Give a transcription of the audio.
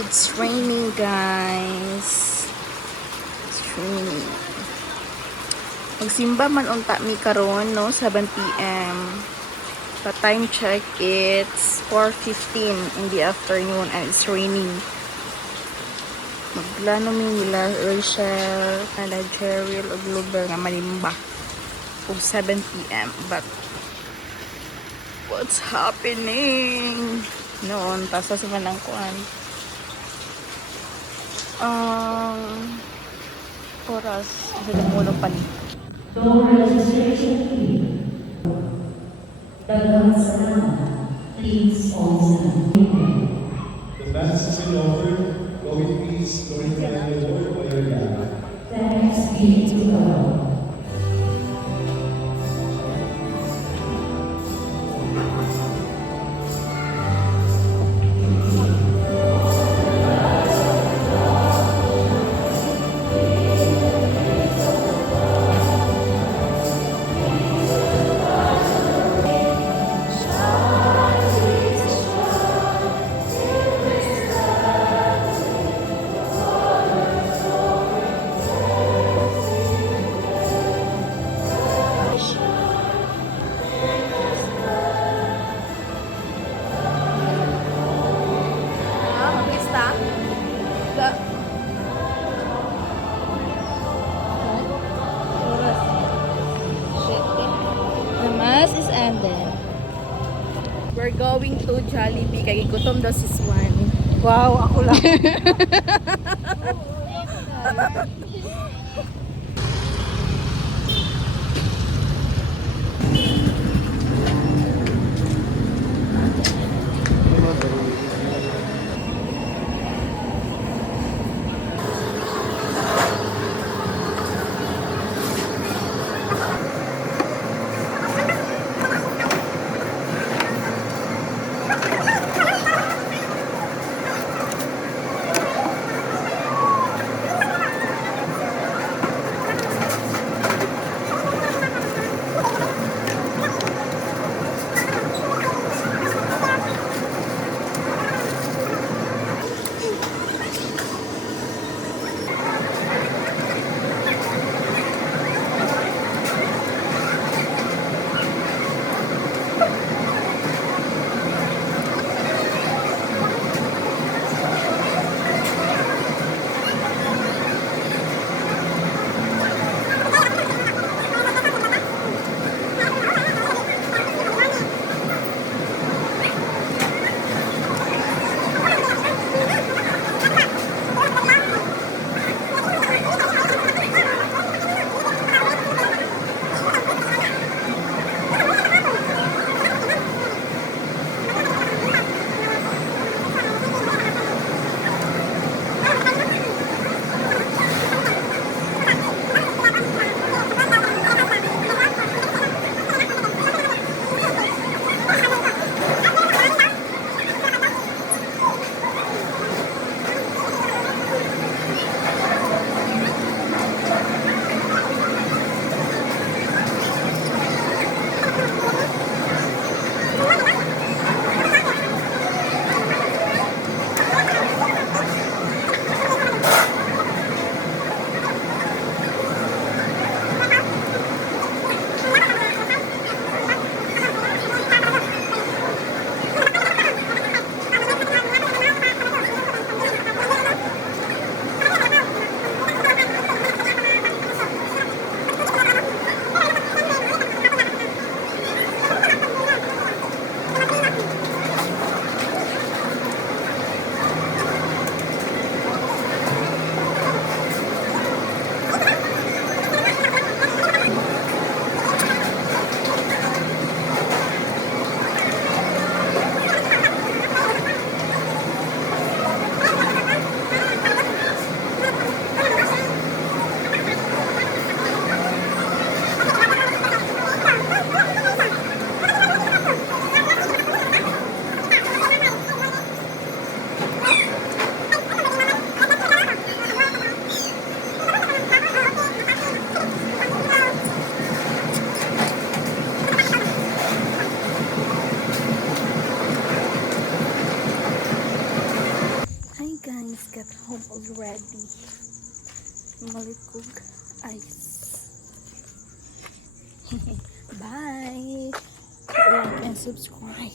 It's raining, guys. It's raining. Magsimba man unta mi karon, no, 7 p.m. The time check, it's 4:15 in the afternoon and it's raining. Maglano mi nila Rachel, Jerry, ug Luber nga malimba ug 7 p.m. But what's happening? Noon, tasa sa manang kuan. Oras, dumulo pa ni. No registration fee. Daghang salamat. Please also. The Mass has been offered. Go in peace, glorify the Lord by your God. Thanks be to God. The mass is ended. We're going to Jollibee. Kaya gutom daw si Swan. Wow, ako lang. got home already. Malikog ice. Bye! Like and subscribe.